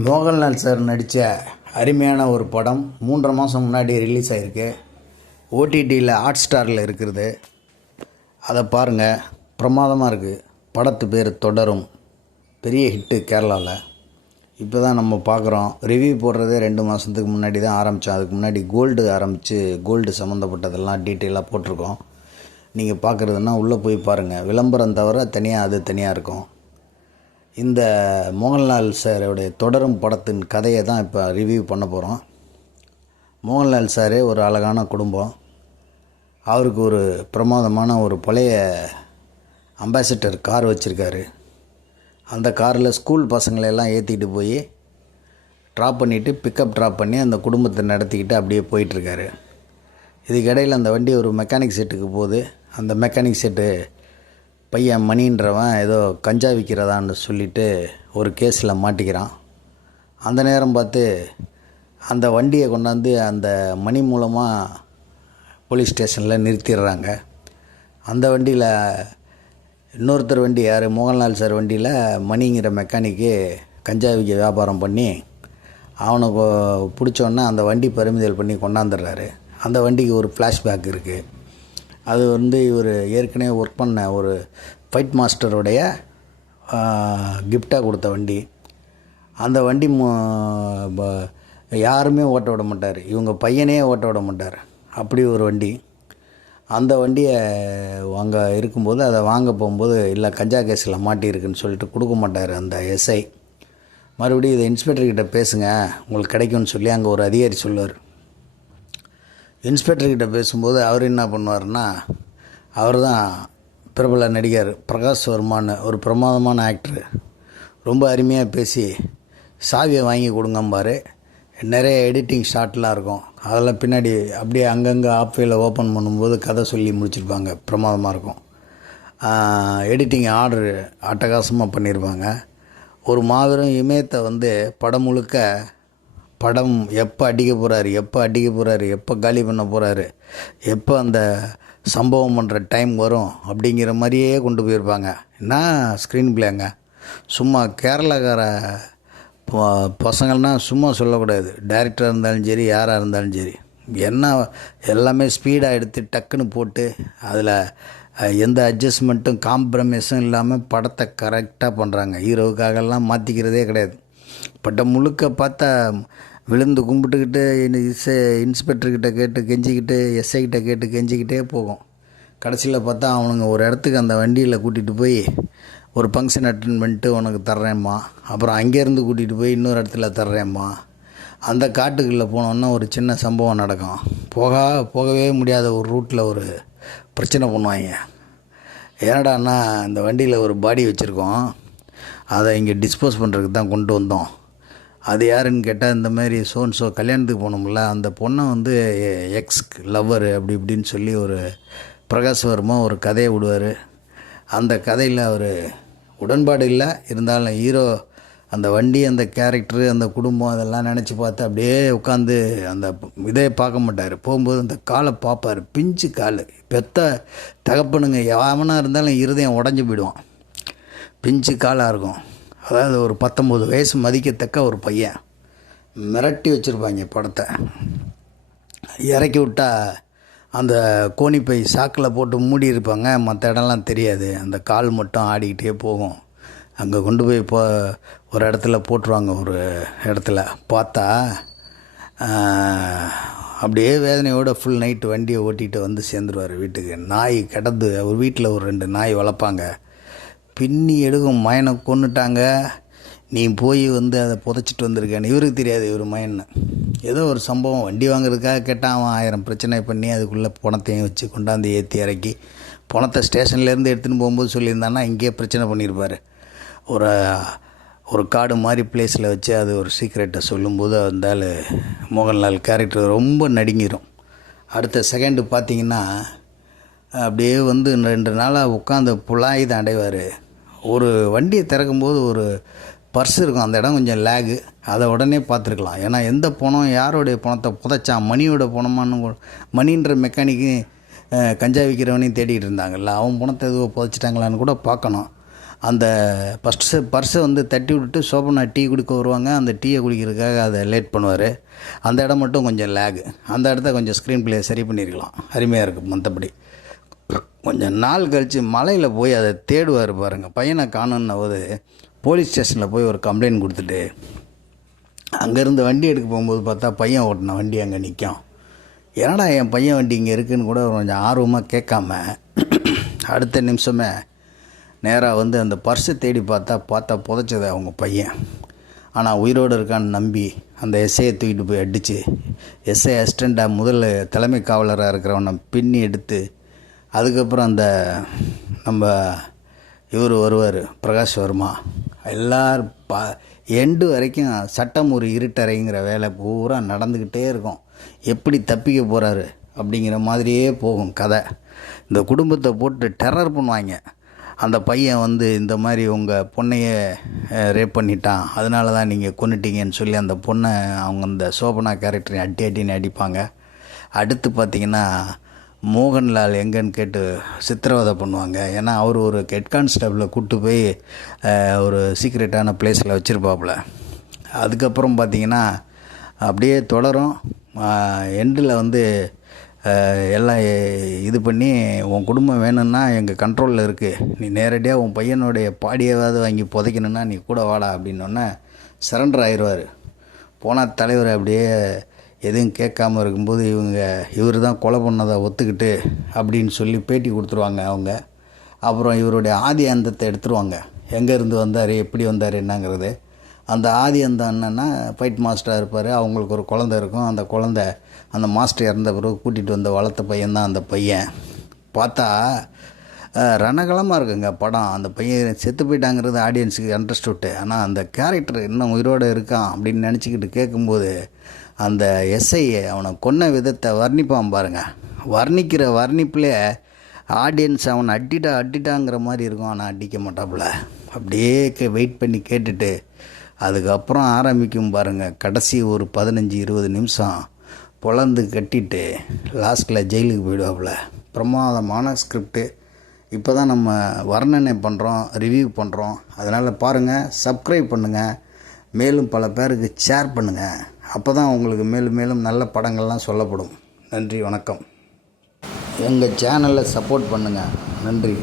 Mohanlal sir நடித்த அருமையான ஒரு படம் 3.5 மாதம் முன்னாடி ரிலீஸ் ஆகிருக்கு. ஓடிடியில் ஹாட்ஸ்டாரில் இருக்கிறது. அதை பாருங்கள், பிரமாதமாக இருக்குது. படத்து பேர் தொடரும். பெரிய ஹிட்டு கேரளாவில். இப்போ தான் நம்ம பார்க்குறோம். ரிவ்யூ போடுறதே 2 மாதத்துக்கு முன்னாடி தான் ஆரம்பித்தோம். அதுக்கு முன்னாடி கோல்டு சம்மந்தப்பட்டதெல்லாம் டீட்டெயிலாக போட்டிருக்கோம். நீங்கள் பார்க்குறதுன்னா உள்ளே போய் பாருங்கள். விளம்பரம் தவிர அது தனியாக இருக்கும். இந்த மோகன்லால் சாரோடைய தொடரும் படத்தின் கதையை தான் இப்போ ரிவ்யூ பண்ண போகிறோம். மோகன்லால் சாரே ஒரு அழகான குடும்பம். அவருக்கு ஒரு பிரமாதமான ஒரு பழைய அம்பாசிடர் கார் வச்சுருக்காரு. அந்த காரில் ஸ்கூல் பசங்களையெல்லாம் ஏற்றிக்கிட்டு போய் ட்ராப் பண்ணிவிட்டு ட்ராப் பண்ணி அந்த குடும்பத்தை நடத்திக்கிட்டு அப்படியே போயிட்டுருக்காரு. இதுக்கிடையில் அந்த வண்டி ஒரு மெக்கானிக் செட்டுக்கு போகுது. அந்த மெக்கானிக் செட்டு பையன் மணின்றவன் ஏதோ கஞ்சா விற்கிறதான்னு சொல்லிவிட்டு ஒரு கேஸில் மாட்டிக்கிறான். அந்த நேரம் பார்த்து அந்த வண்டியை கொண்டாந்து அந்த மணி மூலமாக போலீஸ் ஸ்டேஷனில் நிறுத்திடுறாங்க. அந்த வண்டியில் இன்னொருத்தர் வண்டி யார், மோகன்லால் சார் வண்டியில் மணிங்கிற மெக்கானிக்கு கஞ்சா விற்க வியாபாரம் பண்ணி அவனுக்கு பிடிச்சோன்னே அந்த வண்டி பறிமுதல் பண்ணி கொண்டாந்துடுறாரு. அந்த வண்டிக்கு ஒரு ஃப்ளாஷ்பேக் இருக்குது. அது இவர் ஏற்கனவே ஒர்க் பண்ண ஒரு ஃபைட் மாஸ்டருடைய கிஃப்டாக கொடுத்த வண்டி. அந்த வண்டி யாருமே ஓட்ட விட மாட்டார். இவங்க பையனே ஓட்ட விட மாட்டார். அப்படி ஒரு வண்டி. அந்த வண்டியை அங்கே இருக்கும்போது அதை வாங்க போகும்போது இல்லை கஞ்சா கேஸில் மாட்டியிருக்குன்னு சொல்லிட்டு கொடுக்க மாட்டார் அந்த எஸ்ஐ. மறுபடியும் இதை இன்ஸ்பெக்டர்கிட்ட பேசுங்க, உங்களுக்கு கிடைக்கும்னு சொல்லி அங்கே ஒரு அதிகாரி சொல்லுவார். இன்ஸ்பெக்டர்கிட்ட பேசும்போது அவர் என்ன பண்ணுவார்னா, அவர் தான் பிரபல நடிகர் பிரகாஷ் வர்மான்னு ஒரு பிரமாதமான ஆக்டரு. ரொம்ப அருமையாக பேசி சாவியை வாங்கி கொடுங்கம்பார். நிறைய எடிட்டிங் ஷாட்லாம் இருக்கும். அதெல்லாம் பின்னாடி அப்படியே அங்கங்கே ஆப்வேயில் ஓப்பன் பண்ணும்போது கதை சொல்லி முடிச்சிருப்பாங்க. பிரமாதமாக இருக்கும். எடிட்டிங் ஆர்டரு அட்டகாசமாக பண்ணியிருப்பாங்க. ஒரு மாபெரும் இமயத்தை படம் முழுக்க படம் எப்போ அடிக்க போகிறாரு, எப்போ காலி பண்ண போகிறாரு, எப்போ அந்த சம்பவம் பண்ணுற டைம் வரும் அப்படிங்கிற மாதிரியே கொண்டு போயிருப்பாங்க. என்ன ஸ்க்ரீன் பிளேங்க! சும்மா கேரளாக்கார பசங்கள்னால் சும்மா சொல்லக்கூடாது. டைரக்டராக இருந்தாலும் சரி, யாராக இருந்தாலும் சரி, என்ன எல்லாமே ஸ்பீடாக எடுத்து டக்குன்னு போட்டு அதில் எந்த அட்ஜஸ்ட்மெண்ட்டும் காம்ப்ரமைஸும் இல்லாமல் படத்தை கரெக்டாக பண்ணுறாங்க. ஹீரோவுக்காகலாம் மாற்றிக்கிறதே கிடையாது. படம் முழுக்க பார்த்தா விழுந்து கும்பிட்டுக்கிட்டு இன்ஸ்பெக்டர்கிட்ட கேட்டு கெஞ்சிக்கிட்டு, எஸ்ஐக்கிட்ட கேட்டு கெஞ்சிக்கிட்டே போகும். கடைசியில் பார்த்தா அவனுங்க ஒரு இடத்துக்கு அந்த வண்டியில் கூட்டிகிட்டு போய் ஒரு ஃபங்க்ஷன் அட்டென்ட் பண்ணிட்டு உனக்கு தர்றேம்மா, அப்புறம் அங்கேருந்து கூட்டிகிட்டு போய் இன்னொரு இடத்துல தர்றேம்மா. அந்த காட்டுக்குள்ளே போனோன்னா ஒரு சின்ன சம்பவம் நடக்கும். போகவே முடியாத ஒரு ரூட்டில் ஒரு பிரச்சனை பண்ணுவாங்க. ஏன்னாடான்னா இந்த வண்டியில் ஒரு பாடி வச்சுருக்கோம், அதை இங்கே டிஸ்போஸ் பண்ணுறதுக்கு தான் கொண்டு வந்தோம். அது யாருன்னு கேட்டால் இந்த மாதிரி ஸோ கல்யாணத்துக்கு போனோம்ல, அந்த பொண்ணை எக்ஸ் லவ்வரு அப்படி இப்படின்னு சொல்லி ஒரு பிரகாஷ் வர்மா ஒரு கதையை விடுவார். அந்த கதையில் அவர் உடன்பாடு இல்லை. இருந்தாலும் ஹீரோ அந்த வண்டி, அந்த கேரக்டரு, அந்த குடும்பம் அதெல்லாம் நினச்சி பார்த்து அப்படியே உட்காந்து அந்த இதே பார்க்க மாட்டார். போகும்போது அந்த காலை பார்ப்பார். பிஞ்சு கால். பெத்த தகப்பனுங்க எவனாக இருந்தாலும் இருதயம் உடஞ்சி போயிடுவான். பிஞ்சு காலாக இருக்கும். அதாவது ஒரு 19 வயசு மதிக்கத்தக்க ஒரு பையன். மிரட்டி வச்சுருப்பாங்க படத்தை. இறக்கி விட்டால் அந்த கோணிப்பை சாக்கில் போட்டு மூடி இருப்பாங்க. மற்ற இடம்லாம் தெரியாது. அந்த கால் மட்டும் ஆடிக்கிட்டே போகும். அங்கே கொண்டு போய் ஒரு இடத்துல போட்டுருவாங்க. ஒரு இடத்துல பார்த்தா அப்படியே வேதனையோடு ஃபுல் நைட்டு வண்டியை ஓட்டிகிட்டு சேர்ந்துருவார் வீட்டுக்கு. நாய் கிடந்து ஒரு வீட்டில் ஒரு 2 நாய் வளர்ப்பாங்க. பின்னி எடுக்கும், மயனை கொன்னுட்டாங்க, நீ போய் அதை புதைச்சிட்டு வந்திருக்கேன்னு. இவருக்கு தெரியாது இவர் மயன்னு. ஏதோ ஒரு சம்பவம் வண்டி வாங்குறதுக்காக கேட்டால் அவன் 1000 பிரச்சனை பண்ணி அதுக்குள்ளே பணத்தையும் வச்சு கொண்டாந்து ஏற்றி இறக்கி பணத்தை ஸ்டேஷன்லேருந்து எடுத்துகிட்டு போகும்போது சொல்லியிருந்தான்னா இங்கேயே பிரச்சனை பண்ணியிருப்பார். ஒரு காடு மாதிரி பிளேஸில் வச்சு அது ஒரு சீக்ரெட்டை சொல்லும்போது அந்த மோகன்லால் கேரக்டர் ரொம்ப நடுங்கிடும். அடுத்த செகண்டு பார்த்திங்கன்னா அப்படியே 2 நாளாக உட்காந்து புலாய் தான் அடைவார். ஒரு வண்டியை திறக்கும்போது ஒரு பர்ஸ் இருக்கும். அந்த இடம் கொஞ்சம் லேகு. அதை உடனே பார்த்துருக்கலாம். ஏன்னா எந்த பணம், யாரோடைய பணத்தை புதைச்சான், மணியோட பணமானு, மணின்ற மெக்கானிக்கு கஞ்சா விற்கிறவனையும் தேடிகிட்டு இருந்தாங்கல்ல, அவன் பணத்தை எதுவும் புதைச்சிட்டாங்களான்னு கூட பார்க்கணும். அந்த பர்ஸை வந்து தட்டி விட்டுட்டு சோபனா டீ குடிக்க வருவாங்க. அந்த டீயை குடிக்கிறதுக்காக அதை லேட் பண்ணுவார். அந்த இடம் மட்டும் கொஞ்சம் லேகு. அந்த இடத்த கொஞ்சம் ஸ்க்ரீன் ப்ளே சரி பண்ணியிருக்கலாம், அருமையாக இருக்கும். மற்றபடி கொஞ்சம் நாள் கழித்து மலையில் போய் அதை தேடுவார் பாருங்கள். பையனை காணுன்ன போது போலீஸ் ஸ்டேஷனில் போய் ஒரு கம்ப்ளைண்ட் கொடுத்துட்டு அங்கேருந்து வண்டி எடுக்க போகும்போது பார்த்தா பையன் ஓட்டின வண்டி அங்கே நிற்கும். என்னடா என் பையன் வண்டி இங்கே இருக்குதுன்னு கூட கொஞ்சம் ஆர்வமாக கேட்காம அடுத்த நிமிஷமே நேராக வந்து அந்த பர்ஸை தேடி பார்த்தா புதைச்சது அவங்க பையன். ஆனால் உயிரோடு இருக்கான்னு நம்பி அந்த எஸ்ஐயை தூக்கிட்டு போய் அடித்து எஸ்ஐ அசிஸ்டண்ட்டாக முதல்ல தலைமை காவலராக இருக்கிறவனை பின்னி எடுத்து அதுக்கப்புறம் அந்த நம்ம இவர் வருவார் பிரகாஷ் வர்மா, எல்லோரும் எண்டு வரைக்கும் சட்டம் ஒரு இருட்டறைங்கிற வேலை பூரா நடந்துக்கிட்டே இருக்கும். எப்படி தப்பிக்க போகிறாரு அப்படிங்கிற மாதிரியே போகும் கதை. இந்த குடும்பத்தை போட்டு டெரர் பண்ணுவாங்க. அந்த பையன் வந்து இந்த மாதிரி உங்கள் பொண்ணையே ரேப் பண்ணிட்டான், அதனால தான் நீங்கள் கொன்னுட்டீங்கன்னு சொல்லி அந்த பொண்ணை அவங்க அந்த சோபனா கேரக்டரை அட்டின்னு அடிப்பாங்க. அடுத்து பார்த்திங்கன்னா மோகன்லால் எங்கன்னு கேட்டு சித்திரவதை பண்ணுவாங்க. ஏன்னா அவர் ஒரு ஹெட் கான்ஸ்டபிளை கூப்பிட்டு போய் ஒரு சீக்ரெட்டான பிளேஸில் வச்சுருப்பாப்புல. அதுக்கப்புறம் பார்த்திங்கன்னா அப்படியே தொடரும். எண்டில் வந்து எல்லாம் இது பண்ணி உன் குடும்பம் வேணும்னா எங்கள் கண்ட்ரோலில் இருக்குது, நீ நேரடியாக உன் பையனுடைய பாடியாவது வாங்கி புதைக்கணுன்னா நீ கூட வாடா அப்படின்னோடனே சரண்டர் ஆயிடுவார். போனால் தலைவர் அப்படியே எதுவும் கேட்காம இருக்கும்போது இவர் தான் கொலை பண்ணதை ஒத்துக்கிட்டு அப்படின்னு சொல்லி பேட்டி கொடுத்துருவாங்க அவங்க. அப்புறம் இவருடைய ஆதி அந்தத்தை எடுத்துருவாங்க, எங்கேருந்து வந்தார், எப்படி வந்தார் என்னங்கிறது. அந்த ஆதி அந்தம் என்னென்னா ஃபைட் மாஸ்டராக இருப்பார். அவங்களுக்கு ஒரு குழந்தை இருக்கும். அந்த குழந்தை அந்த மாஸ்டர் இறந்த பிறகு கூட்டிகிட்டு வந்த வளர்த்த பையன்தான் அந்த பையன். பார்த்தா ரணகலமாக இருக்குங்க படம். அந்த பையன் செத்து போயிட்டாங்கிறது ஆடியன்ஸுக்கு இன்ட்ரெஸ்ட் விட்டு, ஆனால் அந்த கேரக்டர் இன்னும் உயிரோடு இருக்கான் அப்படின்னு நினச்சிக்கிட்டு கேட்கும்போது அந்த எஸ்ஐ அவனை கொன்ன விதத்தை வர்ணிப்பான் பாருங்கள். வர்ணிக்கிற வர்ணிப்பிலே ஆடியன்ஸ் அவனை அடிட்டாங்கிற மாதிரி இருக்கும். ஆனால் அடிக்க மாட்டாப்புல. அப்படியே வெயிட் பண்ணி கேட்டுட்டு அதுக்கப்புறம் ஆரம்பிக்கும் பாருங்கள். கடைசி ஒரு 15-20 நிமிஷம் பொழந்து கட்டிட்டு லாஸ்ட்டில் ஜெயிலுக்கு போயிடுவாப்புல. பிரமாதமான ஸ்கிரிப்டு. இப்போ தான் நம்ம வர்ணனை பண்ணுறோம், ரிவ்யூ பண்ணுறோம். அதனால் பாருங்கள், சப்ஸ்கிரைப் பண்ணுங்கள், மேலும் பல பேருக்கு ஷேர் பண்ணுங்கள். அப்போ தான் உங்களுக்கு மேலும் மேலும் நல்ல படங்கள்லாம் சொல்லப்படும். நன்றி, வணக்கம். எங்கள் சேனலை சப்போர்ட் பண்ணுங்கள். நன்றி.